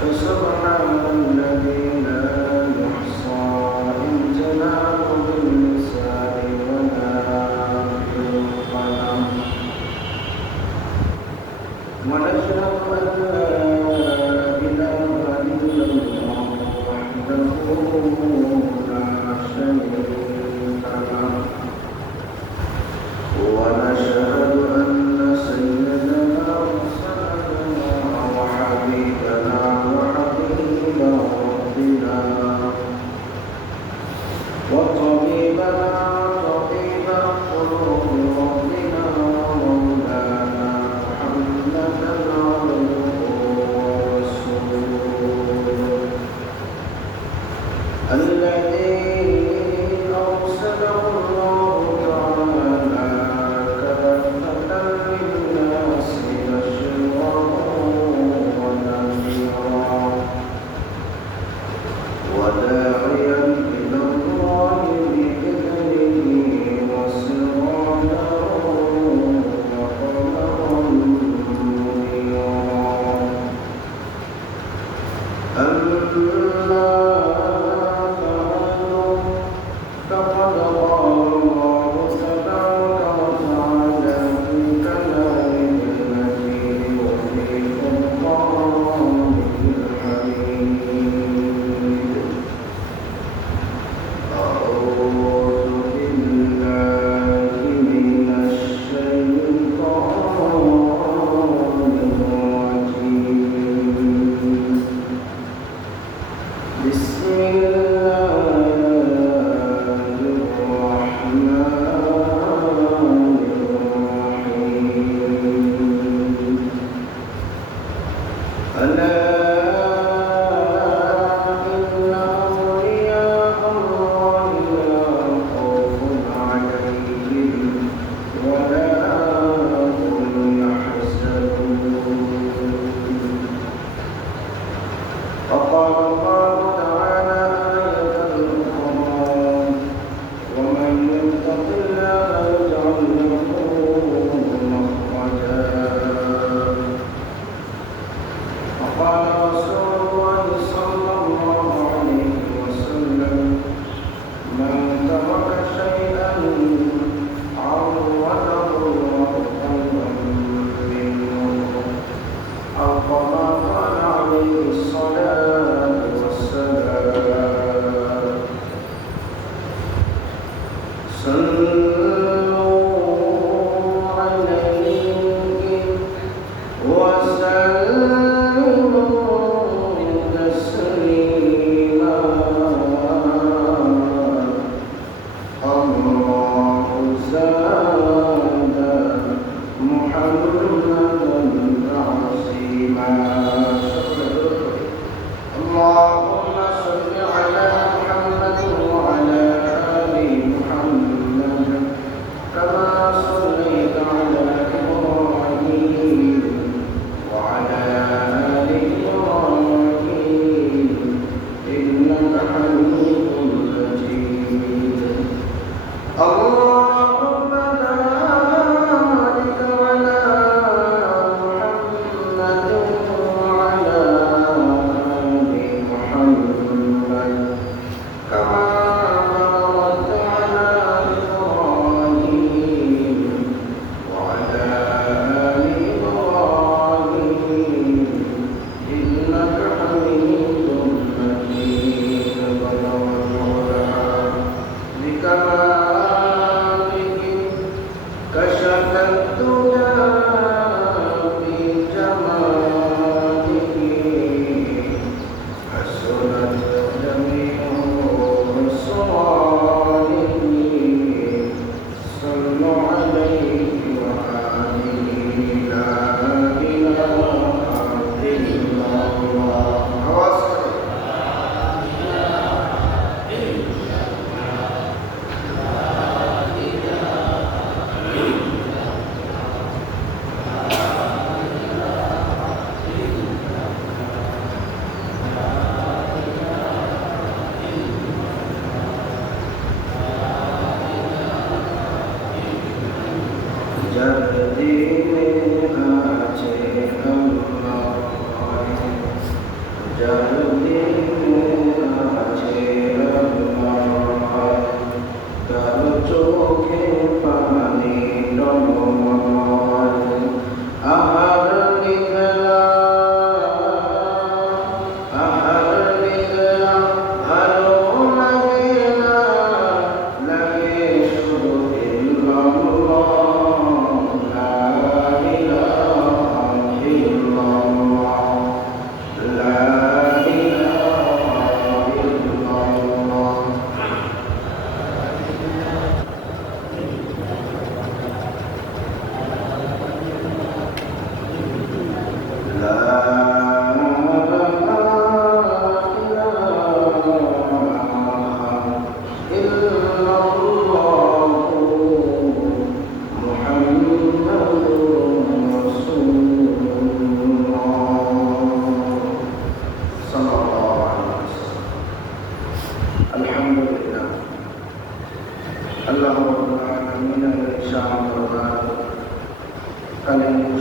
فسبحان الذي لا يحصى امتنانه باللسان ولا بالقلم ونشهد أن لا إله إلا الله وحده لا شريك له ونشهد أن سيدنا وسندنا وحبيبنا وحبيب ربنا وطبيبنا وطبيب قلوب ربنا ومولانا محمدا عبده ورسوله الذي أرسله الله تعالى كافة للناس بشيرا ونذيرا وداعيا إلى الله بإذنه وسراجا وقمرا منيرا أما فقد قال الله تبارك وتعالى في كلامه المجيد وفي فرقانه الحميد أعوذ بالله من الشيطان الرجيم بسم الله الرحمن الرحيم ألا إن أولياء الله لا خوف عليهم ولا هم يحزنون وقال الله تعالى آية أخرى ومن يتق الله يجعل له مخرجا وقال رسول الله صلى الله عليه وسلم من ترك شيئا عوضه الله خيرا منه أو كما قال عليه الصلاة والسلام صلوا عليه وسلموا تسليما الله زاد محمدا تعظيما اللهم صل على محمد وعلى آل محمد كما صليت على إبراهيم وعلى آل إبراهيم إنك حميد مجيد اللهم بارك على محمد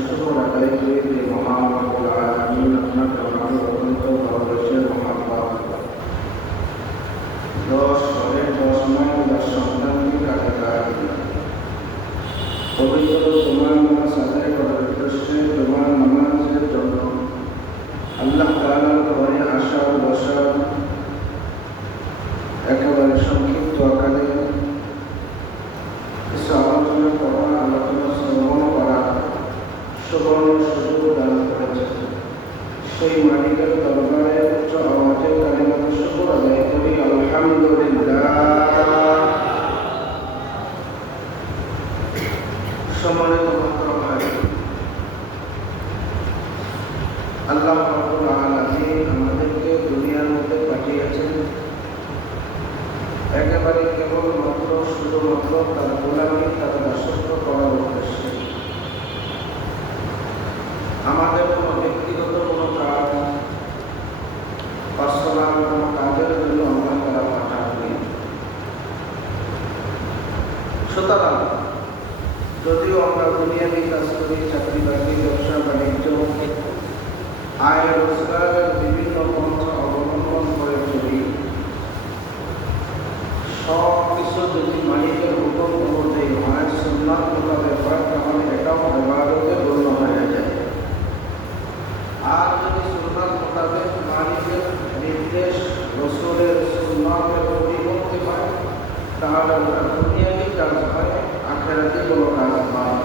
শুকর আদায় করি যে মহান রব্বুল আলামিন আপনাকে আমাদের অত্যন্ত ভালোবাসেন মহাব্বত 10 সালের 10 মাস তার সন্তানকে কাজে লাগালেন পবিত্র তোমার নামাজ আদায় করার উদ্দেশ্যে তোমার নামাজের জন্য আল্লাহ তাআলার ঘরে আসা বসা একেবারে সংক্ষিপ্ত আকারে কিছু আলোচনা করা আলোচনা শ্রবণ করা সুবর্ণ সুযোগ দান করেছেন সেই মালিকের দরবারে উচ্চ আওয়াজে কালিমাত শুকর আদায় করি আলহামদুলিল্লাহ। সম্মানিত ভাই, আল্লাহ রাব্বুল আলামিন আমাদেরকে দুনিয়ার মধ্যে পাঠিয়েছেন একেবারে কেবলমাত্র শুধুমাত্র তার গোলামি তার দাসত্ব করার উদ্দেশ্যে। আমাদের কোনো ব্যক্তিগত কোনো কাজ পার্সোনাল কোনো কাজের জন্য আমরা তারা পাঠাননি। সুতরাং যদিও আমরা দুনিয়াবি কাজ করি, চাকরি বাকরি, ব্যবসা বাণিজ্য, আয় রোজগারের বিভিন্ন পন্থা অবলম্বন করে চলি, সব কিছু যদি মালিকের হুকুম অনুযায়ী হয়, সুন্নাত মোতাবেক হয়, তাহলে এটাও ইবাদতে গণ্য হয়ে যায়। আর যদি সুন্নাত মোতাবেক মালিকের নির্দেশ রাসূলের সুন্নাতের পরিপন্থী হয়, তাহলে ওটা দুনিয়াবি কাজ হয়, আখিরাতে কোনো কাজ হয়।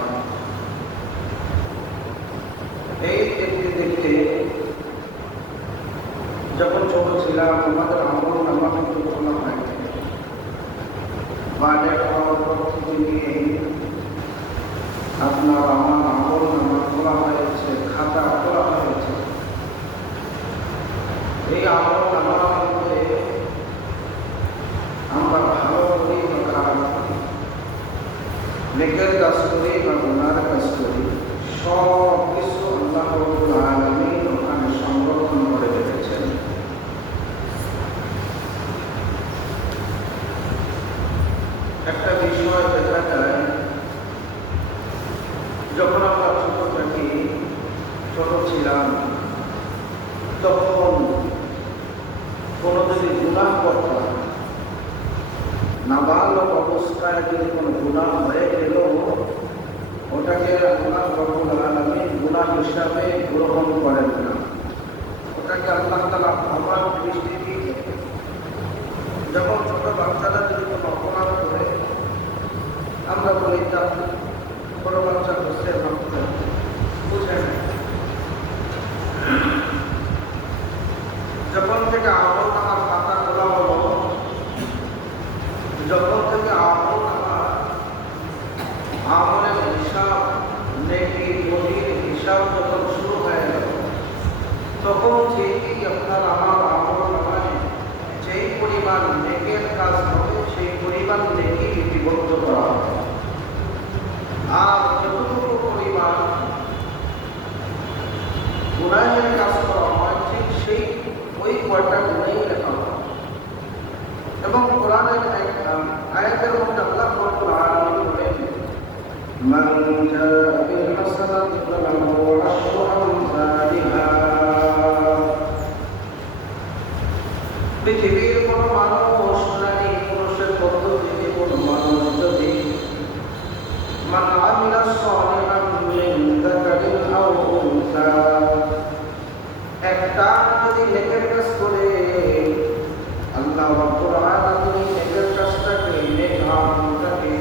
এই দেখতে দেখতে যখন ছোট ছিলাম আমাদের আমল নামা কিন্তু খোলা হয় বাজেট হওয়ার পর থেকে নিয়ে আপনার আমার আমল নামা খোলা হয়েছে, খাতা খোলা হয়েছে। এই আমল নামার মধ্যে আমরা ভালো করি বা খারাপ করি, নেকের কাজ করি বা গুনার কাজ করি, সব কিছু আল্লাহ রাব্বুল আলামিন ওখানে সংরক্ষণ করে রেখেছেন। একটা বিষয় দেখা যায়, যখন আমরা ছোট ছিলাম তখন কোনো যদি গুনাহ করতাম, নাবালক অবস্থায় যদি কোনো গুনাহ হয়ে গেল, ওটাকে আল্লাহ রাব্বুল আলামিন গুনাহ হিসাবে গ্রহণ করেন না, ওটাকে আল্লাহ তাআলা ক্ষমার দৃষ্টি দিয়ে। যখন ছোট বাচ্চারা যদি কোনো অপরাধ করে, আমরা বলি তা বড় বাচ্চা বুঝতে পারছে, বুঝে না। যখন থেকে আমল নামার খাতা খোলা হলো, যখন থেকে আমলের হিসাব, নেকি বলির হিসাব যখন শুরু হয়ে গেল, তখন যেই আপনার আমার আমল নামায় যেই পরিমাণ নেকের কাজ হবে, সেই পরিমাণ নেকি লিপিবদ্ধ করা হবে। আর যতটুকু পরিমাণ গুনাহের কাজ করা হয়, ঠিক সেই ওই কয়টা গুনাই লেখা হয়। এবং কোরআনের এক আয়াতের মধ্যে আল্লাহ রাব্বুল আলামিন বলেন, মান জাআ বিল হাসানাতি ফালাহু আশরু আমসালিহা। পৃথিবীর কোনো মানুষ, নারী পুরুষের পদ্ধতিতে কোনো মানুষ যদি মান আমিলা সালিহান মিন যাকারিন আও উনসা, একটা যদি নেকের কাজ করে, আল্লাহ রাব্বুল আলামিন নেকের কাজটাকে, নেক আমলটাকে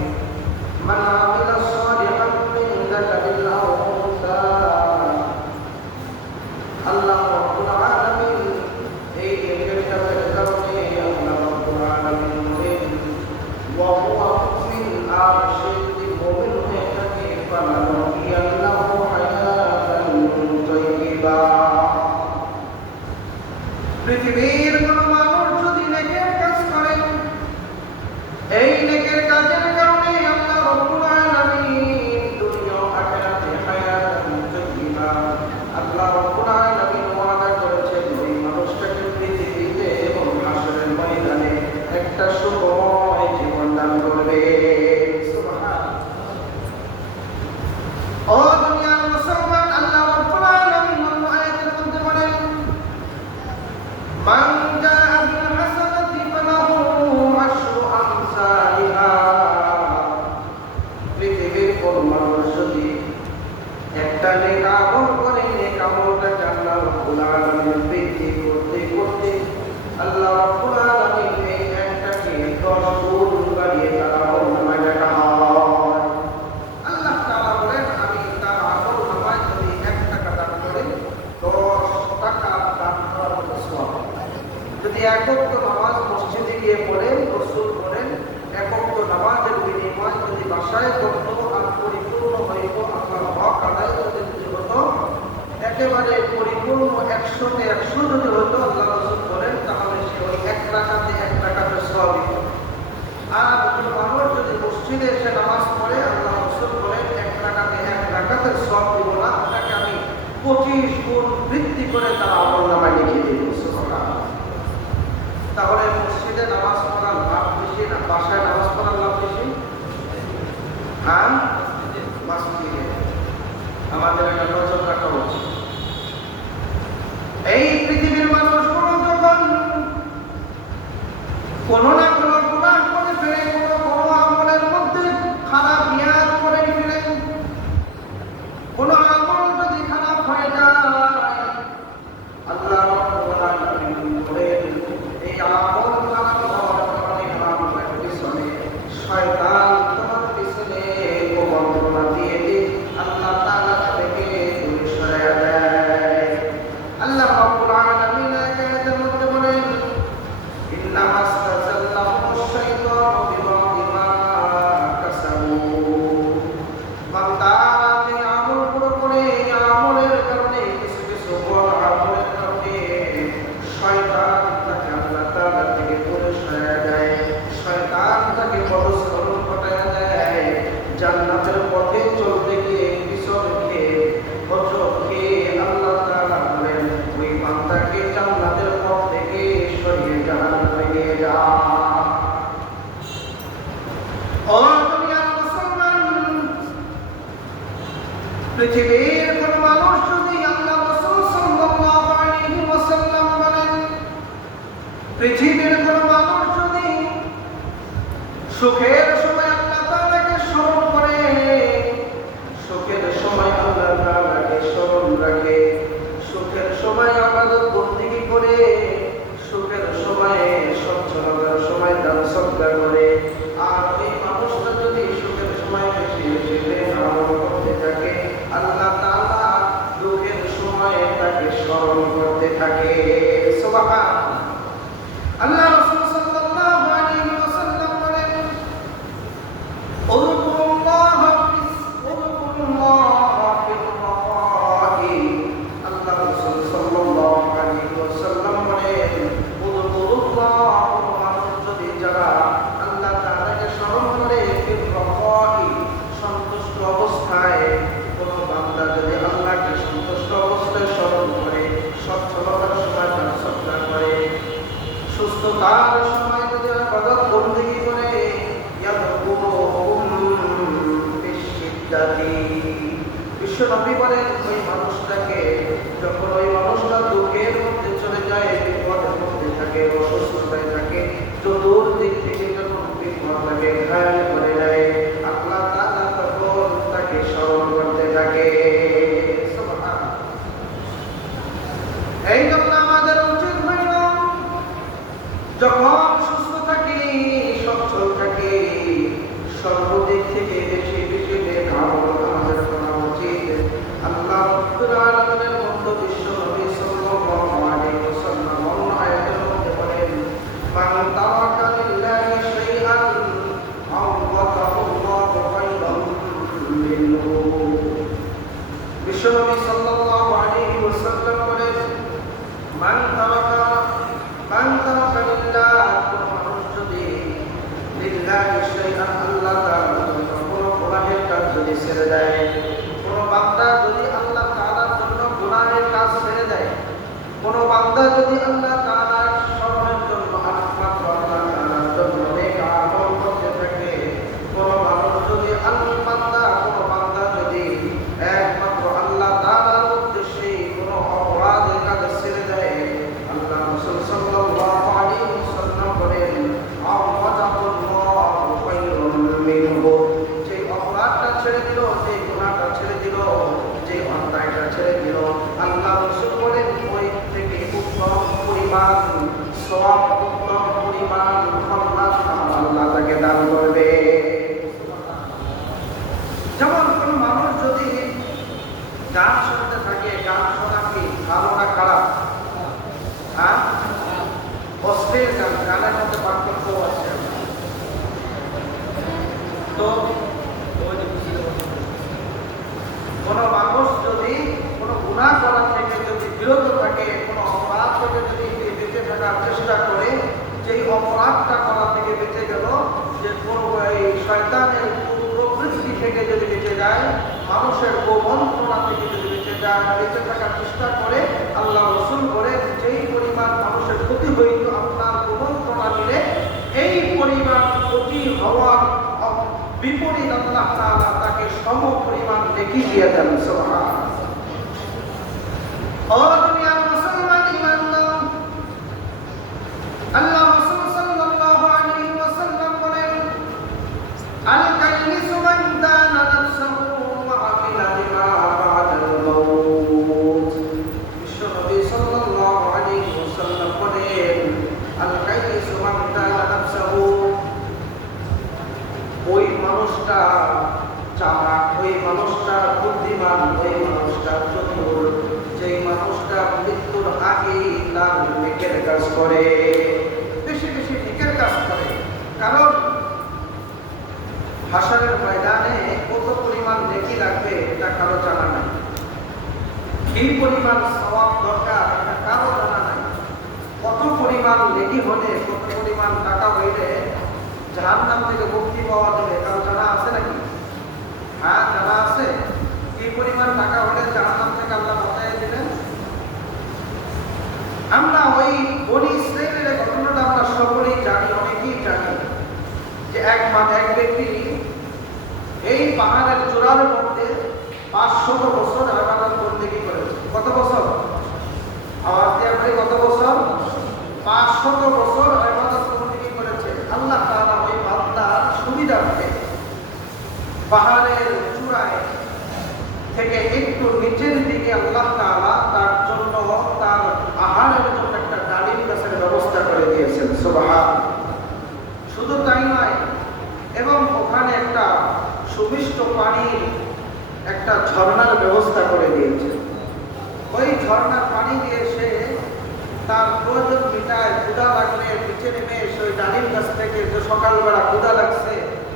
মান আমিলা সালিহান মিন যাকারিন আও উনসা, আল্লাহ রাব্বুল আলামিন এই নেকের কাজের কারণে আল্লাহ রাব্বুল আলামিন বলেন, ওয়া হুয়া মুমিন, আর সে যদি মুমিন হয়ে থাকে, ফালানুহইয়ান্নাহু হায়াতান তাইয়্যিবা। পৃথিবীর কোন মানুষ যদি নেকের কাজ করে, এই নেকের কাজের কারণে আল্লাহ রাব্বুল আলামিন দুনিয়া ও আখিরাতে হায়াতান তাইয়্যিবা, আল্লাহ রাব্বুল আলামিন ওয়াদা করেছেন ওই মানুষটাকে পৃথিবীতে এবং হাসরের ময়দানে একটা সুখময় জীবন দান করবে। সুবহানাল্লাহ। ও দুনিয়ার মুসলমান, আমল করে নেক আমলটাকে আল্লাহ রাব্বুল আলামিন বৃদ্ধি করতে করতে আল্লাহ রাব্বুল আলামিন এই একটাকে 10 গুণ বাড়িয়ে তার আমল নামায় লেখা হয়। আল্লাহ তাআলা বলেন, আমি তার আমল নামায় যদি 1 টাকা দান করে 10 টাকা দান করার মতো সওয়াব। যদি এক ওয়াক্ত নামাজ মসজিদে গিয়ে পড়েন, রাসূল বলেন, এক ওয়াক্ত নামাজের বিনিময়ে যদি বাসায় করত আর পরিপূর্ণ হইত, আল্লাহর হক আদায় করতে যদি হতো, একেবারে পরিপূর্ণ 100-তে 100 যদি হতো, আল্লাহ রাসূল বলেন, তাহলে সে ওই 1 রাকাতে 1 টাকাতে সওয়াব পেত। আর কোনো মানুষ যদি মসজিদে এসে নামাজ পড়ে, আল্লাহ রাসূল বলেন 1 রাকাতে 1 রাকাতের সওয়াব দিব না, তাকে আমি 25 গুণ বৃদ্ধি করে তার আমলনামায় লিখে দেব। সুবহানাল্লাহ। তাহলে মসজিদে নামাজ পড়ার লাভ বেশি না বাসায় নামাজ পড়ার লাভ বেশি? হ্যাঁ, মসজিদে আমাদের একটা নজর রাখা উচিত। এই পৃথিবীর মানুষগুলো যখন কোনো না কোনো গুনাহ করে ফেলে, কোনো আমলের মধ্যে খারাপ নিয়াত করে ফেলে, কোনো আমল যদি খারাপ হয়ে যায়, আল্লাহ রাব্বুল আলামিন বলেন, এই আমল খারাপ হওয়ার কারণে আপনার পিছনে শয়তান তোমার পিছনে কুমন্ত্রণা দিয়ে আল্লাহ তাআলা থেকে দূরে সরাইয়া দেয়। আল্লাহ রাব্বুল আলামিন আয়াতের মধ্যে বলেন, ইন্নামা ইসতাযাল্লাহু শাইতানু বিবাদি মা কাসাবু। বান্দা যে আমলগুলো করে, এই আমলের কারণে কিছু কিছু বড় আমলের কারণে শয়তান তাকে আল্লাহ তাআলা থেকে দূরে সরাইয়া দেয়, শয়তান তাকে পদস্খলন ঘটাইয়া দেয়। জান্নাতের পথে চলতে গিয়ে পিছন খেয়ে হোঁচট খেয়ে আল্লাহ তাআলা বলেন, ওই বান্দাকে জান্নাতের পথ থেকে সরিয়ে জাহান্নামে নিয়ে যা। ও দুনিয়ার মুসলমান, পৃথিবীর কোন মানুষ যদি আল্লাহ রাসূল সাল্লাল্লাহু আলাইহি ওয়াসাল্লাম বলেন, পৃথিবীর কোন মানুষ যদি সুখের সময় আল্লাহ তাআলাকে স্মরণ করে, সুখের সময় আল্লাহ তাআলাকে স্মরণ রাখে, সুখের সময় ইবাদত বন্দেগী করে, সুখের সময়ে সচ্ছলতার সময় দান সদকা করে, আর ওই মানুষটা যদি সুখের সময় বেশি বেশি আমল করতে থাকে, আল্লাহ তাআলা দুঃখের সময়ে তাকে স্মরণ করতে থাকে। সুবহানাল্লাহ। আল্লাহ রাসূল সাল্লাল্লাহু আলাইহি ওয়াসাল্লাম বলেন, উযকুরুল্লাহা ফির রাখাই। আল্লাহ রাসূল সাল্লাল্লাহু আলাইহি ওয়াসাল্লাম বলেন, উযকুরুল্লাহ, মানুষ যদি যারা আল্লাহ তাআলাকে স্মরণ করে, ফির রাখাই, সন্তুষ্ট অবস্থায়, কোন বান্দা যদি আল্লাহকে সন্তুষ্ট অবস্থায় স্মরণ করে, সচ্ছলতার সময় তার সদকা করে, সুস্থতার সময় যদি ইবাদত বন্দেগী করে, বিশ্বনবী বলেন, ওই মানুষটাকে যখন ওই মানুষটা দুঃখের মধ্যে চলে যায়, বিপদের মধ্যে থাকে, অসুস্থতায় থাকে, চতুর্দিক থেকে যখন বিপদ লাগে, ঘায়াল করে যায়, আল্লাহ তাআলা তখন তাকে স্মরণ করতে থাকে। সুবহানাল্লাহ। এই জন্য আমাদের উচিত হইল, যখন সুস্থ থাকি, সচ্ছল থাকি, সর্বদিক থেকে বেশি বেশি নেক আমল আমাদের করা উচিত। আল্লাহ রাব্বুল আলামিনের মধ্য বিশ্ব নবী সাল্লাল্লাহু আলাইহি ওয়াসাল্লাম আয়াতের মধ্যে বলেন, মান তাওয়াক্কাল লিল্লাহি শাইআন আওয়াদাহু আল্লাহু খায়রান মিনহু। বিশ্ব নবী সাল্লাল্লাহু আলাইহি ওয়াসাল্লাম বলেন, মান তাওয়াক্কাল লিল্লাহ, কোন মানুষ যদি লিল্লাহি শাইআন, আল্লাহ তাআলার জন্য কোনো গুনাহের কাজ যদি ছেড়ে দেয়, কোন বান্দা যদি আল্লাহ তাআলার জন্য গুনাহের কাজ ছেড়ে দেয়, কোন বান্দা যদি আল্লাহ তাআলার স্মরণের জন্য একমাত্র আল্লাহ তাআলার জন্য নেক আমল করতে থাকে, কোন মানুষ যদি কোন বান্দা যদি একমাত্র আল্লাহ তাআলার উদ্দেশ্যে কোন অপরাধের কাজ ছেড়ে দেয়, আল্লাহ রাসূল সাল্লাল্লাহু আলাইহি ওয়াসাল্লাম বলেন, আওয়াদাহুল্লাহু খায়রান মিনহু। যে অপরাধটা ছেড়ে দিল, যে গুনাহটা ছেড়ে দিল, যে অন্যায়টা থাকে গান শোনা কি ভালো না খারাপ? হ্যাঁ, অশ্লীল গান, গানের মধ্যে পার্থক্য আছে। তো কোন মানুষ যদি কোনো গুনাহ করা থেকে যদি বিরত থাকে, কোনো অপরাধ থেকে যদি বেঁচে থাকার চেষ্টা করে, যেই অপরাধটা করা থেকে বেঁচে গেল, যে কোনো এই শয়তানের প্রবৃত্তি থেকে যদি বেঁচে যায়, মানুষের কুমন্ত্রণা থেকে যদি বেঁচে যায়, বেঁচে থাকার চেষ্টা করে, আল্লাহ রাসূল বলেন যেই পরিমাণ মানুষের ক্ষতি হইত আপনার কুমন্ত্রণা মিলে, এই পরিমাণ ক্ষতি হওয়ার বিপরীত আল্লাহ তাআলা তাকে সম পরিমাণ নেকি দিয়ে দেন। সুবহানাল্লাহ। ও দুনিয়ার মুসলমান ঈমানদার, আল্লাহ রাসূল সাল্লাল্লাহু আলাইহি ওয়াসাল্লাম বলেন, আল কাইসু মান দানা নাফসাহু ওয়া আমিলা বিমা বা'দাল মাউত। বিশ্বনবী সাল্লাল্লাহু আলাইহি ওয়াসাল্লাম বলেন, আল কাইসু মান দানা নাফসাহু, ওই মানুষটা চালাক, ওই মানুষটা বুদ্ধিমান, ওই মানুষটা চতুর, যেই মানুষটা মৃত্যুর আগে তার নেকের কাজ করে, বেশি বেশি নেকের কাজ করে। কারণ হাসরের ময়দানে কত পরিমাণ নেকি লাগবে এটা কারো জানা নাই, কি পরিমাণ সওয়াব দরকার এটা কারো জানা নাই, কত পরিমাণ নেকি হলে, কত পরিমাণ টাকা হইলে জাহান্নাম থেকে মুক্তি পাওয়া যাবে কারো জানা আছে নাকি? হ্যাঁ, জানা আছে। কি পরিমাণ টাকা হলে জাহান্নাম থেকে আল্লাহ বাঁচিয়ে দিবেন? আমরা ওই বনি ইসরাইলের ঘটনাটা আমরা সকলেই জানি, অনেকেই জানি, যে এক ব্যক্তি এই পাহাড়ের চূড়ার মধ্যে 500 বছর ইবাদত বন্দেগী করেছে। কত বছর? আওয়াজ দিয়ে বলি, কত বছর? 500 বছর ইবাদত বন্দেগী করেছে। আল্লাহ তাআলা ওই বান্দার সুবিধার্থে পাহাড়ের চূড়ায় থেকে একটু নিচের দিকে আল্লাহ তাআলা তার জন্য, তার আহারের জন্য একটা ডালিম গাছের ব্যবস্থা করে দিয়েছেন। সুবহানাল্লাহ। শুধু তাই নয়, এবং ওখানে একটা সুমিষ্ট পানির একটা ঝর্ণার ব্যবস্থা করে দিয়েছে। ওই ঝর্ণার পানি দিয়ে সে তার প্রয়োজন মিটায়, ক্ষুধা লাগলে নিচে নেমে এসে ওই ডালিম গাছ থেকে, যে সকালবেলা ক্ষুধা লাগছে,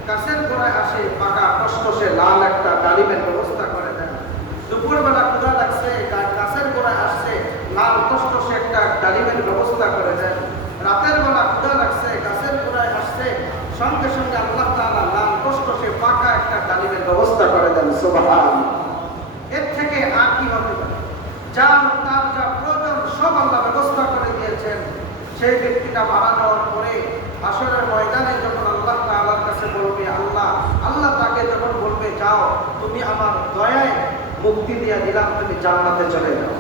গাছের গোড়ায় আসে, পাকা কষ্টসে লাল একটা ডালিমের ব্যবস্থা করে দেন। দুপুরবেলা ক্ষুধা লাগছে, গাছের গোড়ায় আসছে, লাল কষ্টসে একটা ডালিমের ব্যবস্থা করে দেন। রাতের বেলা ক্ষুধা লাগছে, গাছের গোড়ায় আসছে, সঙ্গে সঙ্গে আল্লাহ তাআলা লাল কষ্টসে পাকা একটা ডালিমের ব্যবস্থা করে দেন। সুবহানাল্লাহ। এর থেকে আর কি হবে? তার যা প্রয়োজন সব আল্লাহ ব্যবস্থা করে দিয়েছেন। সেই ব্যক্তিটা মারা যাওয়ার পরে হাসরের ময়দানে যখন আল্লাহ তাআলার কাছে বলবে, আল্লাহ তাকে যখন বলবে, যাও তুমি আমার দয়ায় মুক্তি দিয়ে দিলাম, তুমি জান্নাতে চলে যাও,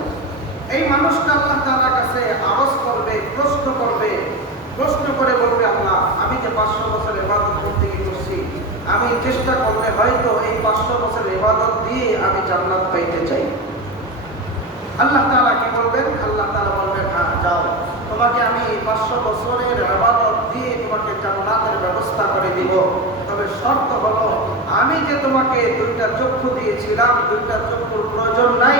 এই মানুষটা আল্লাহ তাআলার কাছে আরজ করবে, প্রশ্ন করে বলবে, আল্লাহ আমি যে 500 বছর ইবাদত বন্দেগী করছি, আমি চেষ্টা করলে হয়তো এই 500 বছর ইবাদত দিয়ে আমি জান্নাত পাইতে চাই। আল্লাহ তাআলা কি বলবেন? আল্লাহ তাআলা বলবেন, হ্যাঁ যাও, তোমাকে আমি 500 বছরের ইবাদত দিয়ে তোমাকে জান্নাতের ব্যবস্থা করে দিব। তবে শর্ত হলো, আমি যে তোমাকে 2টা চক্ষু দিয়েছিলাম, 2টা চক্ষুর প্রয়োজন নাই,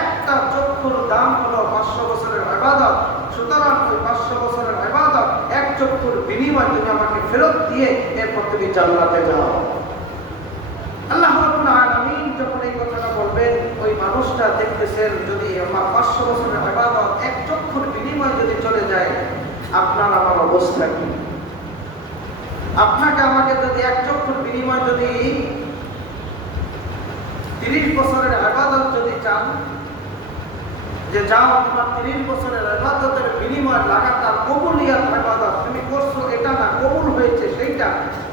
একটা চক্ষুর দাম হলো 500 বছরের ইবাদত। সুতরাং ওই 500 বছরের ইবাদত এক চক্ষুর বিনিময়ে তুমি আমাকে ফেরত দিয়ে এরপর তুমি জান্নাতে যাও। আল্লাহ রাব্বুল আলামিন যখন এই কথাটা বলবেন, ওই মানুষটা দেখতেছেন, যদি আমার 500 বছরের ইবাদত এক চক্ষুর বিনিময়ে যদি চলে যায়, আপনার আমার অবস্থা কি? আপনাকে আমাকে যদি এক চক্ষুর বিনিময়ে যদি 30 বছরের ইবাদত যদি চান, যে যাও তোমার 30 বছরের ইবাদতের বিনিময়ে লাগাতার কবুলিয়াত ইবাদত তুমি করছো, এটা না কবুল হয়েছে সেইটা,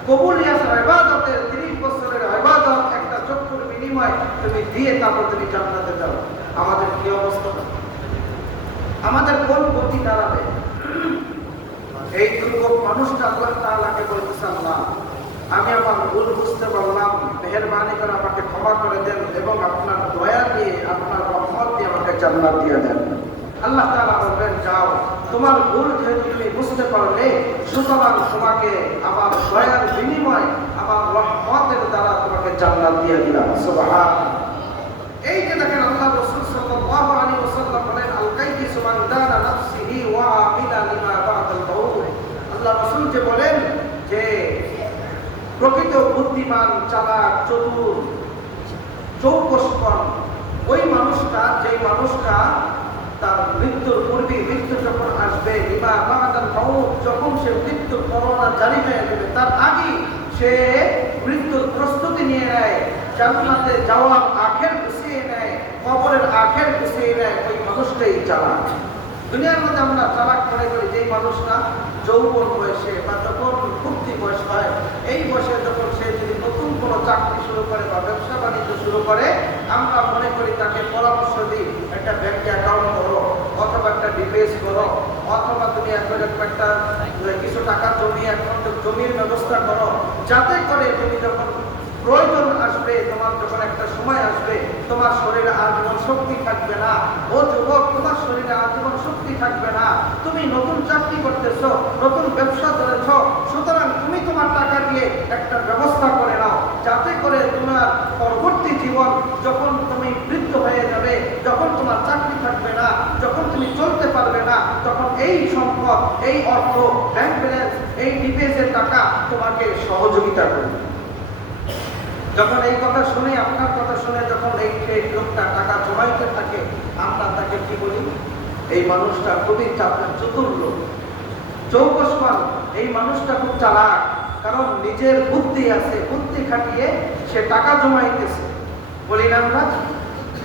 কবুলিয়াত ইবাদতের 30 বছরের ইবাদত একটা চক্ষুর বিনিময়ে তুমি দিয়ে তারপর তুমি জান্নাতে যাও, আমাদের কি অবস্থা? আমাদের কোন গতি দাঁড়াবে? এই দুর্গম মানুষটা আল্লাহ তাআলাকে বলতেছে, আল্লাহ আমি আমার ভুল বুঝতে পারলাম, মেহেরবানি করে আমাকে ক্ষমা করে দেন এবং আপনার দয়া দিয়ে, আপনার রহমত দিয়ে আমাকে জান্নাত দিয়ে দেন। আল্লাহ তাআলা বলবেন, যাও তোমার ভুল যেহেতু তুমি বুঝতে পারলে, সুতরাং তোমাকে আমার দয়ার বিনিময়ে, আমার রহমতের দ্বারা তোমাকে জান্নাত দিয়ে দিলাম। সুবহানাল্লাহ। এই যে দেখেন, আল্লাহ রাসূল বুদ্ধিমান, চালাক, চতুর, চৌকসপন, ওই মানুষটা, যেই মানুষটা তার মৃত্যুর পূর্বে, মৃত্যু যখন আসবে, যখন সে মৃত্যুর করোনা জারি হয়ে যাবে, তার আগে সে মৃত্যুর প্রস্তুতি নিয়ে নেয়, জান্নাতে যাওয়ার আখের গুছিয়ে নেয়, কবরের আখের গুছিয়ে নেয়, ওই মানুষটাই চালাক। দুনিয়ার মধ্যে আমরা চালাক মনে করি যেই মানুষটা যৌবন বয়সে বা যখন ভর্তি বয়স হয়, এই বয়সে যখন সে যদি নতুন কোনো চাকরি শুরু করে বা ব্যবসা বাণিজ্য শুরু করে, আমরা মনে করি তাকে পরামর্শ দিই, একটা ব্যাংকে অ্যাকাউন্ট করো, অথবা একটা ডিপোজিট করো, অথবা তুমি একটা কিছু টাকা জমিয়ে একটা জমির ব্যবস্থা করো, যাতে করে তুমি যখন প্রয়োজন আসবে, তোমার যখন একটা সময় আসবে, তোমার শরীরে আজীবন শক্তি থাকবে না। ও যুবক, তোমার শরীরে আজীবন শক্তি থাকবে না, তুমি নতুন চাকরি করতেছো, নতুন ব্যবসা ধরেছ, সুতরাং তুমি তোমার টাকা দিয়ে একটা ব্যবস্থা করে নাও, যাতে করে তোমার পরবর্তী জীবন, যখন তুমি বৃদ্ধ হয়ে যাবে, যখন তোমার চাকরি থাকবে না, যখন তুমি চলতে পারবে না, তখন এই সম্পদ, এই অর্থ, ব্যাংক ব্যালেন্স, এই ডিপোজিটের টাকা তোমাকে সহযোগিতা করবে। যখন এই কথা শুনে, আপনার কথা শুনে যখন এই লোকটা টাকা জমাইতে থাকে, আমরা তাকে কি বলি? এই মানুষটা খুবই চতুর লোক, চৌকসমান, এই মানুষটা খুব চালাক, কারণ নিজের বুদ্ধি আছে, বুদ্ধি খাটিয়ে সে টাকা জমাইতেছে, বলি না আমরা?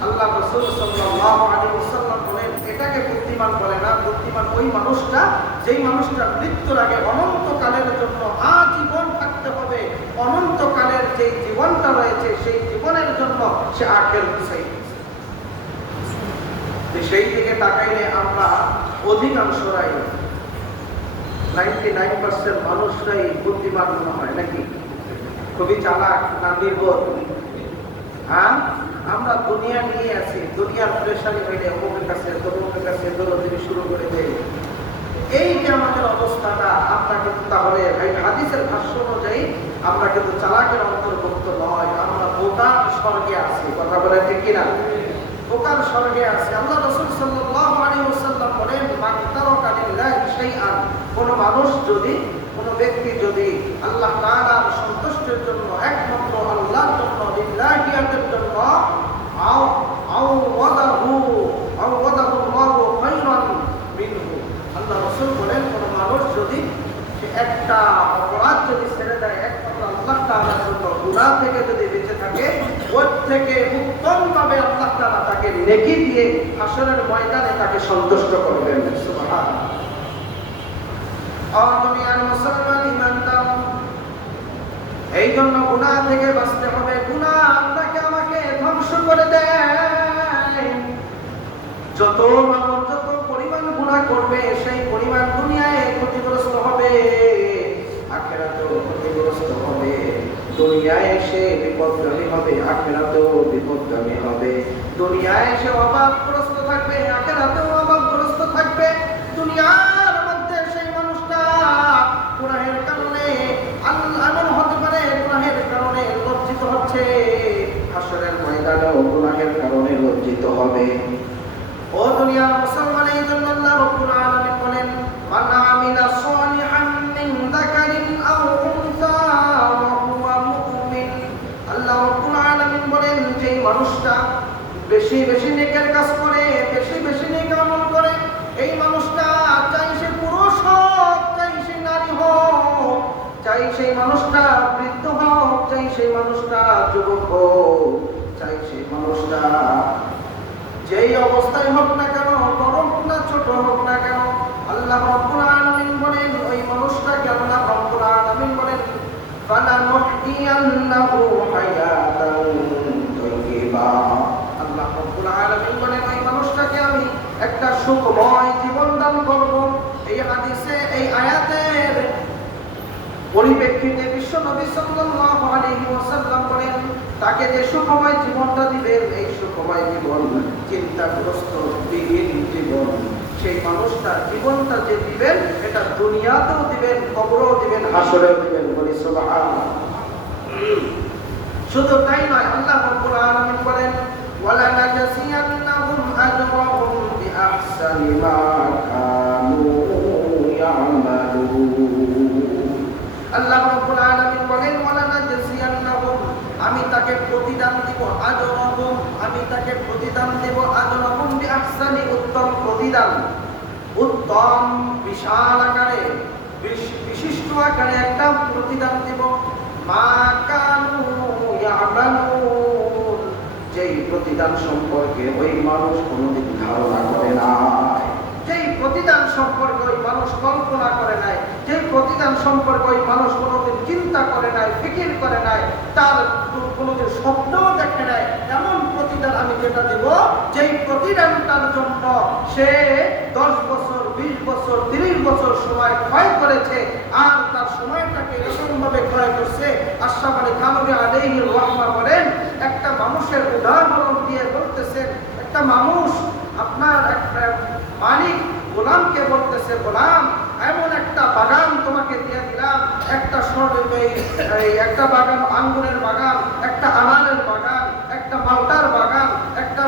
আল্লাহ রাসূল সাল্লাল্লাহু আলাইহি ওয়াসাল্লাম বলেন, এটাকে বুদ্ধিমান বলে না। বুদ্ধিমান ওই মানুষটা, যেই মানুষটা মৃত্যুর আগে অনন্তকালের জন্য আজীবন থাকতে হবে, অনন্তকালের যে জীবনটা রয়েছে সেই জীবনের জন্য সে আখের গুছাই। সেই দিকে তাকাইলে আমরা অধিকাংশরাই 99% মানুষরাই বুদ্ধিমান মনে হয় নাকি? খুবই চালাক না নির্বোধ? হ্যাঁ, আমরা দুনিয়া নিয়ে আছি, দুনিয়ার প্রেশারে হইলে অমুকের কাছে তমুকের কাছে দৌড়াদৌড়ি শুরু করে দেয়। এই যে আমাদের অবস্থাটা, আমরা কিন্তু তাহলে এই হাদিসের ভাষ্য অনুযায়ী আমরা কিন্তু চালাকের অন্তর্ভুক্ত নয়, আমরা বোকার স্বর্গে আছি। কথা বলে ঠিক কিনা? বোকার স্বর্গে আছি। আল্লাহ রাসূল সাল্লাল্লাহু আলাইহি ওয়াসাল্লাম বলেন, মাক্তারাকা লিল্লাহি শাইআন, কোন মানুষ যদি, কোন ব্যক্তি যদি আল্লাহ তাআলার সন্তুষ্টির জন্য, একমাত্র আল্লাহর জন্য, লিল্লাহিয়াতের জন্য আওয়াদাহু আল্লাহু খায়রান মিনহু, আল্লাহ রাসূল বলেন, কোন মানুষ যদি একটা অপরাধ যদি ছেড়ে দেয়, একমাত্র আল্লাহ তাআলার জন্য, গুনাহ থেকে যদি বেঁচে থাকে, ওর থেকে উত্তম ভাবে আল্লাহ তাআলা তাকে নেকি দিয়ে হাসরের ময়দানে তাকে সন্তুষ্ট করবেন। সুবহানাল্লাহ। দুনিয়ার মুসলমান ইমানদার, এই জন্য গুনাহ থেকে বাঁচতে হবে। গুনাহ আপনাকে আমাকে ধ্বংস করে দেয়। যত মানুষ যত পরিমাণ গুনাহ করবে, সেই পরিমাণ দুনিয়ায় ক্ষতিগ্রস্ত হবে, আখিরাতেও ক্ষতিগ্রস্ত হবে। দুনিয়ায় এসে বিপদগামী হবে, আখিরাতেও বিপদগামী হবে। দুনিয়ায় এসে অভাবগ্রস্ত থাকবে, আখিরাতেও অভাবগ্রস্ত থাকবে। দুনিয়ার মধ্যে সেই মানুষটা গুনাহের কারণে, এমন হতে পারে গুনাহের কারণে লজ্জিত হচ্ছে, হাসরের ময়দানেও গুনাহের কারণে লজ্জিত হবে। ও দুনিয়ার মুসলমান, এই জন্য আল্লাহ রাব্বুল আলামিন বলেন, মান আমিলা সালিহান মিন যাকারিন আও উনসা ওয়া হুয়া মুমিন। আল্লাহ রাব্বুল আলামিন বলেন, যে মানুষটা বেশি বেশি নেকের কাজ করে, বেশি বেশি নেক আমল করে, এই মানুষটা, চাই সে পুরুষ হোক, চাই সে নারী হোক, চাই সেই মানুষটা বৃদ্ধ হোক, চাই সেই মানুষটা যুবক হোক, চাই সেই মানুষটা যেই অবস্থায় হোক না কেন, বড় হোক না ছোট হোক না কেন, আল্লাহ রাব্বুল আলামিন বলেন, ওই মানুষটাকে আল্লাহ রাব্বুল আলামিন বলেন, ফালানুহদিয়ান্নাহু হায়াতান তাইয়্যিবা। আল্লাহ রাব্বুল আলামিন বলেন, ওই মানুষটাকে আমি একটা সুখময় জীবন দান করব। এই হাদিসে, এই আয়াতের পরিপ্রেক্ষিতে বিশ্ব নবী সাল্লাল্লাহু আলাইহি ওয়াসাল্লাম বলেন, তাকে যে সুখময় জীবনটা দিবেন, এই সুখময় জীবন চিন্তাগ্রস্ত বিহীন জীবন, সেই মানুষটার জীবনটা যে দিবেন, এটা দুনিয়াতেও দিবেন, কবরেও দিবেন, হাসরেও দিবেন। বলি সুবহানাল্লাহ। শুধু তাই নয়, আল্লাহ রাব্বুল আলামিন বলেন, ওয়ালা নাজসিয়ান্নাহুম আজরাহুম বিআহসানি মা কানু ইয়ামালুন। আল্লাহ রাব্বুল আলামিন বলেন, ওয়ালা নাজসিয়ান্নাহুম তাকে প্রতিদান দিব আজরাহুম, আমি তাকে প্রতিদান দেব আজরাহুম বিআহসানি, উত্তম প্রতিদান, উত্তম বিশাল আকারে বিশিষ্ট আকারে একটা প্রতিদান দেব। মা কানু ইয়ামালুন, যেই প্রতিদান সম্পর্কে ওই মানুষ কোনোদিন ধারণা করে না, যেই প্রতিদান সম্পর্কে ওই মানুষ কল্পনা করে নাই, যেই প্রতিদান সম্পর্কে ওই মানুষ কোনোদিন চিন্তা করে নাই, ফিকির করে নাই, তার কোনোদিন স্বপ্নও দেখে নাই, এমন প্রতিদান আমি যেটা দেব, যেই প্রতিদানটার জন্য সে 10 বছর 20 বছর 30 বছর সময় ক্ষয় করেছে, আর তার সময়টাকে এরকমভাবে ক্ষয় করছে। আশরাফ আলী থানভী আলাইহির রাহমা বলেন, একটা মানুষের উদাহরণ দিয়ে বলতেছেন, একটা মানুষ আপনার একটা মালিক গোলামকে বলতেছে, গোলাম এমন একটা বাগান তোমাকে দিয়ে দিলাম, একটা বাগান আঙ্গুরের বাগান, একটা আনারের বাগান, একটা মালটার বাগান, একটা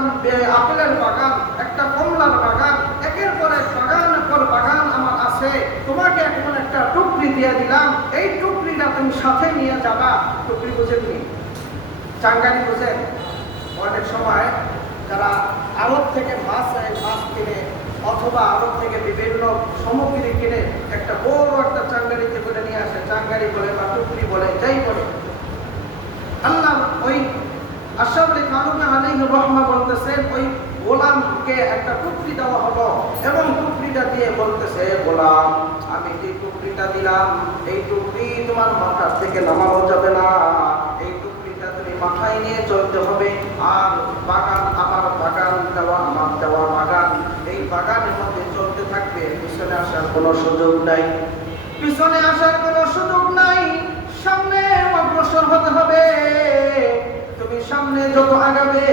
আপেলের বাগান, একটা কমলার বাগান, একের পর এক বাগানের পর বাগান আমার আছে, তোমাকে এখন একটা টুকরি দিয়ে দিলাম, এই টুকরিটা তুমি সাথে নিয়ে যাবা। টুকরি বুঝেননি? চাঙ্গারি বুঝেন? অনেক সময় যারা আড়ত থেকে মাছ কিনে অথবা আড়ত থেকে বিভিন্ন সামগ্রী কিনে একটা বড় একটা চাঙ্গারিতে করে নিয়ে আসে, চাঙ্গারি বলে বা টুকরি বলে, যাই বলে। আল্লাহ ওই আশরাফ আলী থানভী আলাইহির রাহমা বলতেছেন, ওই গোলামকে একটা টুকরি দেওয়া হলো এবং টুকরিটা দিয়ে বলতেছে, গোলাম আমি যে টুকরিটা দিলাম, এই টুকরি তোমার মাথা থেকে নামানো যাবে না, এই টুকরিটা তুমি মাথায় নিয়ে চলতে হবে। আর বাগান আমার বাগান, দেওয়া আমার দেওয়া বাগান, এই বাগানের মধ্যে চলতে থাকবে, পিছনে আসার কোনো সুযোগ নাই, পিছনে আসার কোনো সুযোগ নাই, সামনে অগ্রসর হতে হবে। তুমি সামনে যত আগাবে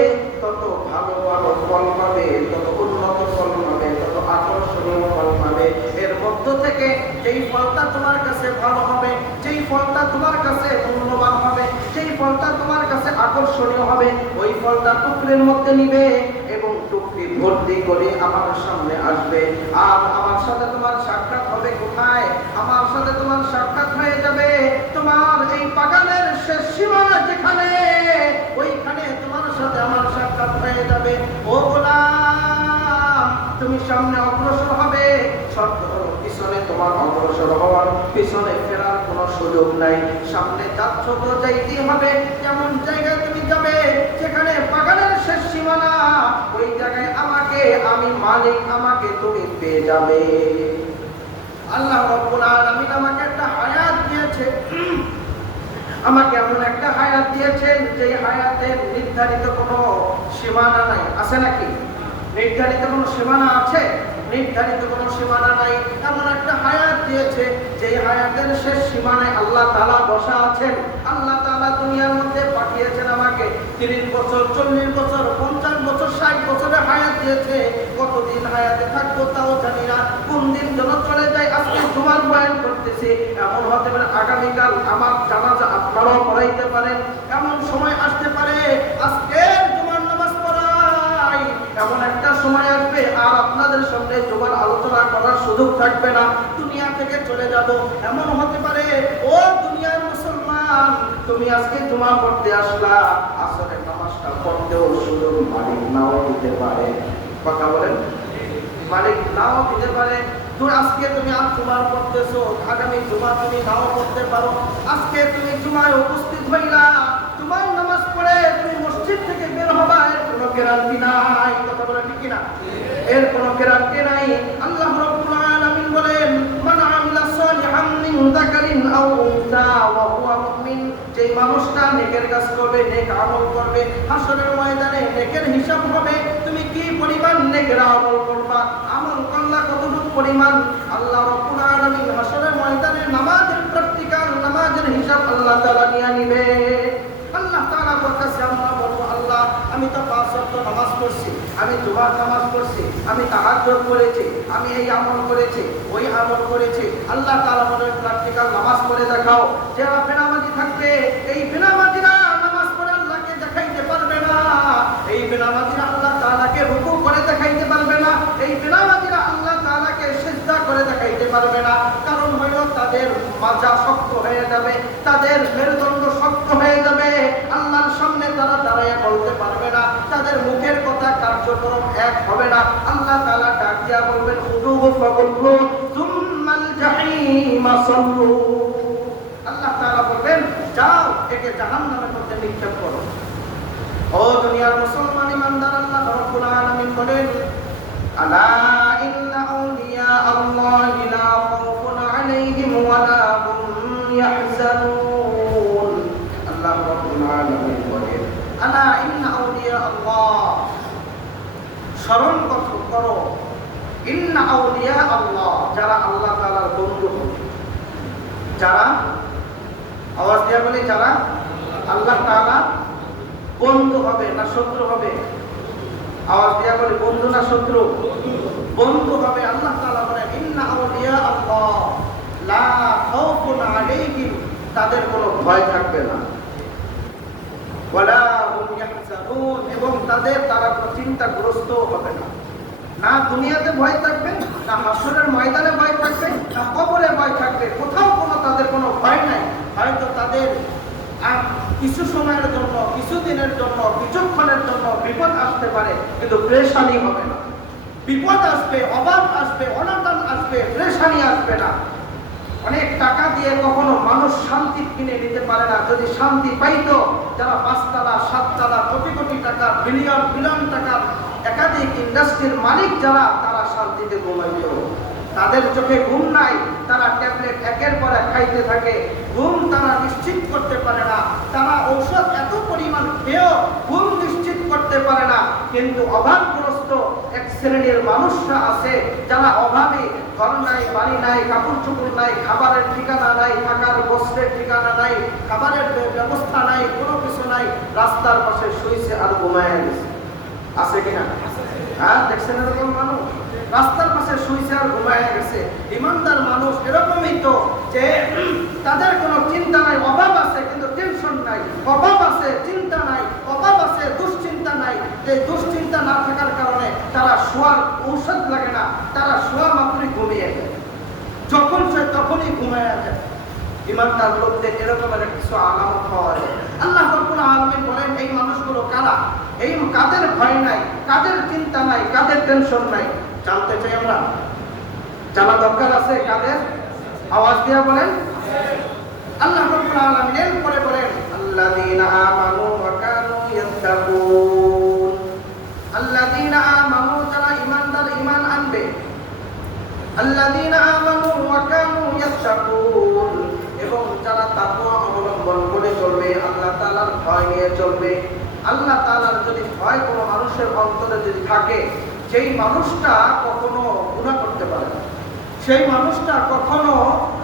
তত ভালো ভালো ফল পাবে, তত উন্নত ফল পাবে, তত আকর্ষণীয় ফল পাবে। এর মধ্য থেকে যেই ফলটা তোমার কাছে ভালো হবে, যেই ফলটা তোমার কাছে মূল্যবান হবে, যেই ফলটা তোমার কাছে আকর্ষণীয় হবে, ওই ফলটা টুকরির মধ্যে নিবে এবং টুকরি ভর্তি করে আমার সামনে আসবে। আর আমার সাথে তোমার সাক্ষাৎ হবে কোথায়? আমার সাথে তোমার সাক্ষাৎ হয়ে যাবে তোমার এই বাগানের শেষ সীমানা যেখানে, ওইখানে তোমার সাথে আমার সাক্ষাৎ হয়ে যাবে। ও গোলাম, তুমি সামনে অগ্রসর হবে, শর্ত হলো পিছনে তোমার অগ্রসর হওয়ার, পিছনে ফেরার কোনো সুযোগ নাই। সামনে যাচ্ছ তো যাইতেই হবে, যেমন জায়গায় তুমি যাবে যেখানে বাগানের শেষ সীমানা, ওই জায়গায় আমাকে, আমি মালিক, আমাকে তুমি পেয়ে যাবে। আল্লাহ রাব্বুল আলামিন আমাকে একটা হায়াত দিয়েছে, আমাকে এমন একটা হায়াত দিয়েছেন যে হায়াতের নির্ধারিত কোনো সীমানা নাই। আছে নাকি? নির্ধারিত কোনো সীমানা আছে? নির্ধারিত কোনো সীমানা নাই। এমন একটা হায়াত দিয়েছে যে হায়াতের শেষ সীমানায় আল্লাহ তাআলা বসা আছেন। আল্লাহ তাআলা দুনিয়ার মধ্যে পাঠিয়েছেন আমাকে 30 বছর 40 বছর 50 বছর 60 বছরের হায়াত দিয়েছে। কতদিন হায়াতে থাকবো তাও জানি না, কোন দিন যেন চলে যায়। আজকে জুমার বয়ান করতেছি, এমন হতে পারে আগামীকাল আমার জানাজা আপনারাও পড়াইতে পারেন, এমন সময় আসতে পারে আজকে জুমার নামাজ পড়াই, এমন একটা সময় আসবে আর আপনাদের সামনে জুমার আলোচনা করার সুযোগ থাকবে না, দুনিয়া থেকে চলে যাব। এমন হতে পারে ও দুনিয়ার মুসলমান, তুমি আজকে জুমা পড়তে আসলা, আসরের নামাজটা পড়তেও সুযোগ মালিক নাও দিতে পারে। কথা বলেন, মালিক নাও দিতে পারে। আজকে তুমি আজ জুমার পড়তেছো, আগামী জুমা তুমি নাও পড়তে পারো। আজকে তুমি জুমায় উপস্থিত হইলা, তোমার নামাজ পড়ে তুমি মসজিদ থেকে বের হবা, এর কোনো গ্যারান্টি নাই। কথা বলে ঠিক না? এর কোনো গ্যারান্টি নাই। আল্লাহ রাব্বুল আলামিন বলেন, মান আমিলা সালিহান মিন যাকারিন আও উনসা ওয়া হুয়া মুমিন, যে মানুষটা নেকের কাজ করবে, নেক আমল করবে, হাসরের ময়দানে নেকের হিসাব হবে। তুমি কি পরিমাণ নেকের আমল করবা, আমল করলা কতটুকু পরিমাণ, আল্লাহ রাব্বুল আলামিন হাসরের ময়দানে নামাজের প্র্যাকটিক্যাল নামাজের হিসাব আল্লাহ তাআলা নিয়ে নিবে। আল্লাহ তাআলা বলতেছে, আমরা বলবো আল্লাহ আমি তো 5 ওয়াক্ত নামাজ পড়ছি, আমি জুমার নামাজ পড়ছি, আমি তাহাজ্জুদ করেছি, আমি এই আমল করেছি, ওই আমল করেছি। আল্লাহ তাআলা বলেন প্র্যাকটিক্যাল নামাজ পড়ে দেখাও। যারা বেনামাজি থাকবে, এই বেনামাজিরা নামাজ পড়ে আল্লাহকে দেখাইতে পারবে না, এই বেনামাজিরা আল্লাহ তাআলাকে রুকু করে দেখাইতে পারবে না, এই বেনামাজিরা আল্লাহ তাআলাকে সিজদা করে দেখাইতে পারবে না। কারণ হলো তাদের মাজা শক্ত হয়ে যাবে, তাদের মেরুদণ্ড শক্ত হয়ে যাবে, আল্লাহর সামনে তাদের মুখের কথা কার্যক্রম এক হবে না। আল্লাহ তাআলা ডাক দিয়া বলবেন খুযুহু ফাগুল্লু সুম্মাল জাহিমা সাল্লু। আল্লাহ তাআলা বলবেন যাও একে জাহান্নামের মধ্যে নিক্ষেপ করো। ও দুনিয়ার মুসলমান ইমানদার, আল্লাহ রাব্বুল আলামিন বলেন আলা ইন্না আউলিয়া আল্লাহি লা খাউফুন আলাইহিম ওয়া লা হুম ইয়াহজানুন। আল্লাহ রাব্বুল আলামিন বলেন আলা ইন্না আউলিয়া আল্লাহ, স্মরণ করো ইন্না আউলিয়া আল্লাহ, যারা আল্লাহ তাআলার বন্ধু হবে, যারা আওয়াজ দিয়া বলি যারা আল্লাহ তাআলা বন্ধু হবে না শত্রু হবে? আওয়াজ দিয়া বলি বন্ধু না শত্রু? বন্ধু হবে। আল্লাহ তাআলা বলেন ইন্না আউলিয়া আল্লাহ লা খাউফুন আলাইহিম, তাদের কোনো ভয় থাকবে না, ওয়ালা হুম ইয়াহজানুন, এবং তারা কোনো চিন্তাগ্রস্ত হবে না। না দুনিয়াতে ভয় থাকবে, না হাসরের ময়দানে ভয় থাকবে, না কবরে ভয় থাকবে, কোথাও কোনো তাদের কোনো ভয় নাই। হয়তো তাদের কিছু সময়ের জন্য, কিছুদিনের জন্য, কিছুক্ষণের জন্য বিপদ আসতে পারে, কিন্তু পেরেশানি হবে না। বিপদ আসবে, অভাব আসবে, অনটন আসবে, পেরেশানি আসবে না। অনেক টাকা দিয়ে কখনো মানুষ শান্তি কিনে নিতে পারে না। যদি শান্তি পাইতো, যারা 5 তলা 7 তলা কোটি কোটি টাকা বিলিয়ন বিলিয়ন টাকার একাধিক ইন্ডাস্ট্রির মালিক যারা, তারা শান্তিতে ঘুমাইত। তাদের চোখে ঘুম নাই, তারা ট্যাবলেট একের পর এক খাইতে থাকে, ঘুম তারা নিশ্চিত করতে পারে না। তারা ঔষধ এত পরিমাণ খেয়েও ঘুম নিশ্চিত করতে পারে না। কিন্তু অভাবগ্রস্ত এক শ্রেণীর মানুষরা আছে যারা অভাবী, ঘর নাই, বাড়ি নাই, কাপড় চোপড় নাই, খাবারের ঠিকানা নাই, থাকার বস্ত্রের ঠিকানা নাই, খাবারের ব্যবস্থা নাই, কোনো কিছু নাই, রাস্তার পাশে শুইছে আর ঘুমায় গেছে। আছে কিনা? হ্যাঁ, দেখছেন এরকম মানুষ রাস্তার পাশে শুইছে আর ঘুমায় গেছে। ইমানদার মানুষ এরকমই তো, যে তাদের কোনো চিন্তা নাই, অভাব আছে কিন্তু টেনশন নাই, অভাব আছে চিন্তা নাই, অভাব আছে দুশ্চিন্তা নাই। এই দুশ্চিন্তা না থাকার কারণে তারা শোয়ার ঔষধ লাগে না, তারা শোয়া মাত্রই ঘুমিয়ে যায়, যখন সে তখনই ঘুমায় যায়। ইমানদার লোকদের এরকমের কিছু আলামত পাওয়া যায়। আল্লাহ রাব্বুল আলামিন বলেন এই মানুষগুলো কারা? এই কাদের ভয় নাই, কাদের চিন্তা নাই, কাদের টেনশন নাই? জানতে চাই আমরা, জানা দরকার আছে কাদের? আওয়াজ দিয়া বলেন। আল্লাহ রাব্বুল আলামিন এরপরে বলেন আল্লাযীনা আমানু ওয়া কানু ইয়াত্তাকুন। আল্লাযীনা আমানু, যারা ঈমানদার, ঈমান আনবে। আল্লাযীনা আমানু ওয়া কানু ইয়াত্তাকুন, এবং যারা তাকওয়া অবলম্বন করে চলবে, আল্লাহ তাআলার ভয় নিয়ে চলবে। আল্লাহ তাআলার যদি ভয় কোনো মানুষের অন্তরে যদি থাকে, সেই মানুষটা কখনো গুনাহ করতে পারে না, সেই মানুষটা কখনো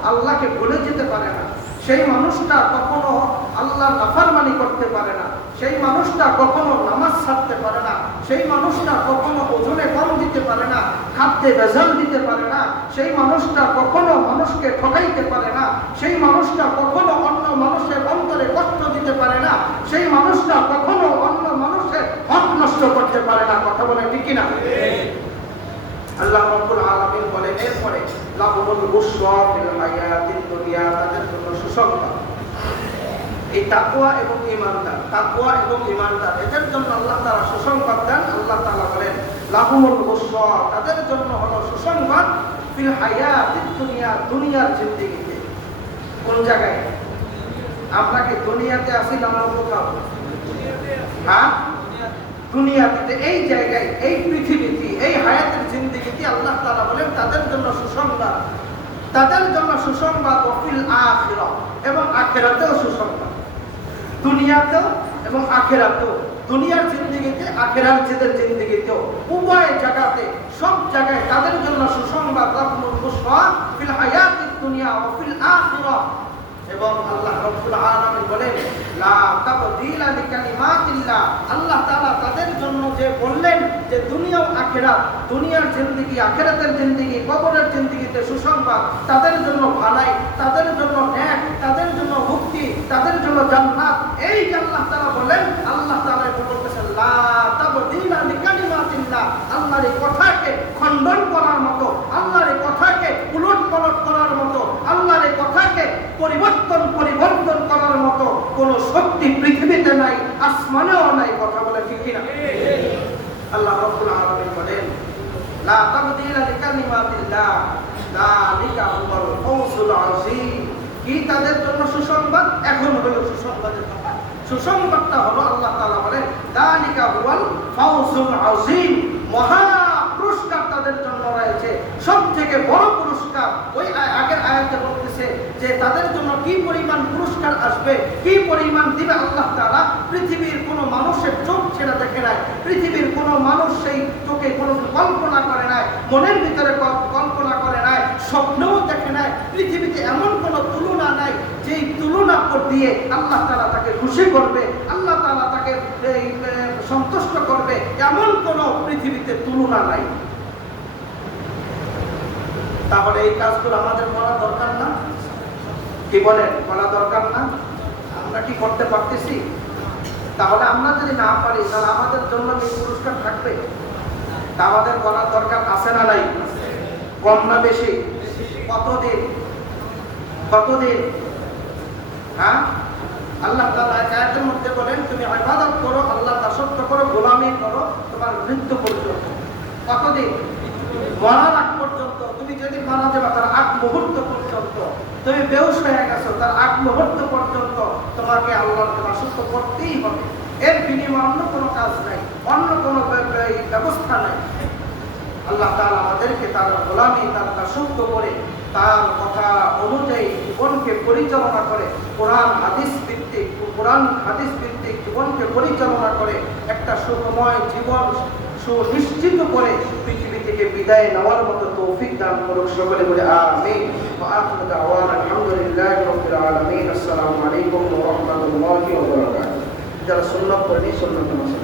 আল্লাহকে ভুলে যেতে পারে না, সেই মানুষটা কখনো আল্লাহর নাফরমানি করতে পারে না, সেই মানুষটা কখনো নামাজ ছাড়তে পারে না, সেই মানুষটা কখনো ওজনে কম দিতে পারে না, খাদ্যে ভেজাল দিতে পারে না, সেই মানুষটা কখনো মানুষকে ঠকাইতে পারে না, সেই মানুষটা কখনো অন্য মানুষের অন্তরে কষ্ট দিতে পারে না, সেই মানুষটা কখনো অন্য মানুষের হক নষ্ট করতে পারে না। কথা বলে ঠিক কিনা? আল্লাহ রাব্বুল আলামিন বলেন এরপরে লাহুমুল বুশরা ফিল হায়াতিদ দুনিয়া, তাদের জন্য সুসংবাদ। এই তাকওয়া এবং ঈমানদার, তাকওয়া এবং ঈমানদার, এদের জন্য আল্লাহ তাআলা সুসংবাদ দেন। আল্লাহ তাআলা বলেন লাহুমুল বুশরা, তাদের জন্য হলো সুসংবাদ ফিল হায়াতিদ দুনিয়া, দুনিয়ার জিন্দেগিতে। কোন জায়গায়? আমরা কি দুনিয়াতে আছি না কোথাও? হ্যাঁ, দুনিয়াতে, এই জায়গায়, এই পৃথিবীতে, এই হায়াতের জিন্দেগিতে আল্লাহ তাআলা বলেন তাদের জন্য সুসংবাদ, তাদের জন্য সুসংবাদ ওয়াফিল আখিরাহ, এবং আখিরাতেও সুসংবাদ। দুনিয়াতেও এবং আখিরাতেও, দুনিয়ার জিন্দেগিতে, আখিরাতের জিন্দেগিতেও, উভয় জায়গাতে, সব জায়গায় তাদের জন্য সুসংবাদ। লাহুমুল বুশরা ফিল হায়াতিদ দুনিয়া ওয়া ফিল আখিরাহ। এবং আল্লাহ রাব্বুল আলামিন বলেন লা তাবদীলা লিকালিমাতিল্লাহ, আল্লাহ তাআলা তাদের জন্য যে বললেন যে দুনিয়া ও আখিরাত, দুনিয়ার জিন্দেগি, আখিরাতের জিন্দেগি, কবরের জিন্দেগিতে সুসংবাদ, তাদের জন্য ভালাই, তাদের জন্য নেক, তাদের জন্য মুক্তি, তাদের জন্য জান্নাত। এই যে আল্লাহ তাআলা বলেন, আল্লাহ তাআলা বলতেছেন লা তাবদীলা লিকালিমাতিল্লাহ, আল্লাহর এই কথাকে খণ্ডন করার মতো, আল্লাহর এই কথাকে উলটপালট করার মতো, আল্লাহর এই কথাকে পরিবর্তন করার মতো কোন শক্তি পৃথিবীতে নাই, আসমানেও নাই। কথা বলে ঠিক কিনা? আল্লাহ রাব্বুল আলামিন বলেন, লা তাবদীলা লিকালিমাতিল্লাহ যালিকা হুয়াল ফাওজুল আযীম। কি তাদের জন্য সুসংবাদ? এখন হলো সুসংবাদের কথা। সুসংবাদটা হলো আল্লাহ তাআলা বলেন, যালিকা হুয়াল ফাওজুল আযীম। মহা পুরস্কার তাদের জন্য রয়েছে, সবথেকে বড় পুরস্কার। ওই আগের আয়াতে বলতেছে যে তাদের জন্য কি পরিমাণ পুরস্কার আসবে, কি পরিমাণ দিবে আল্লাহ তাআলা। পৃথিবীর কোনো মানুষের চোখ সেটা দেখে নাই, পৃথিবীর কোনো মানুষ সেই চোখে কোনো কল্পনা করে নাই, মনের ভিতরে কল্পনা করে নাই, স্বপ্নেও দেখে নাই। পৃথিবীতে এমন কোনো তুলনা নাই যেই তুলনা দিয়ে আল্লাহ তাআলা তাকে খুশি করবে, আল্লাহ তাআলা তাকে সন্তুষ্ট করবে, এমন কোনো পৃথিবীতে তুলনা নাই। তাহলে এই কাজগুলো আমাদের করা দরকার না? কি বলেন, করা দরকার না? আমরা কি করতে পারতেছি? তাহলে আমরা যদি না পারি তাহলে আমাদের জন্য কি পুরস্কার থাকবে? তা আমাদের করা দরকার আছে না নাই? কম না বেশি? কতদিন? হ্যাঁ, আল্লাহ তাআলা আয়াতের মধ্যে বলেন, তুমি ইবাদত করো, আল্লাহ দাসত্ব করো, গোলামি করো তোমার মৃত্যু পর্যন্ত। কতদিন? মরার আগ পর্যন্ত। তুমি যদি মারা যাবে তার আগ মুহূর্ত পর্যন্ত, তুমি বেহুশ হয়ে গেছো তার আগ মুহূর্ত পর্যন্ত তোমাকে আল্লাহর দাসত্ব করতেই হবে। এর বিনিময়ে অন্য কোনো কাজ নাই, অন্য কোনো ব্যবস্থা নাই। আল্লাহ তাআলা আমাদেরকে তার গোলামি, তার দাসত্ব করে, তার কথা অনুযায়ী জীবনকে পরিচালনা করে, কোরআন হাদিস ভিত্তিক জীবনকে পরিচালনা করে একটা সুখময় জীবন সুনিশ্চিত করে পৃথিবী থেকে বিদায় নেওয়ার মতো তৌফিক দান করুন। সকলে বলে আমিন। ওয়া আখিরু দাওয়ানা আলহামদুলিল্লাহি রাব্বিল আলামিন। আসসালামু আলাইকুম ওয়া রাহমাতুল্লাহি ওয়া বারাকাতুহু। যারা সুন্নাত পড়েনি সুন্নাত মাসে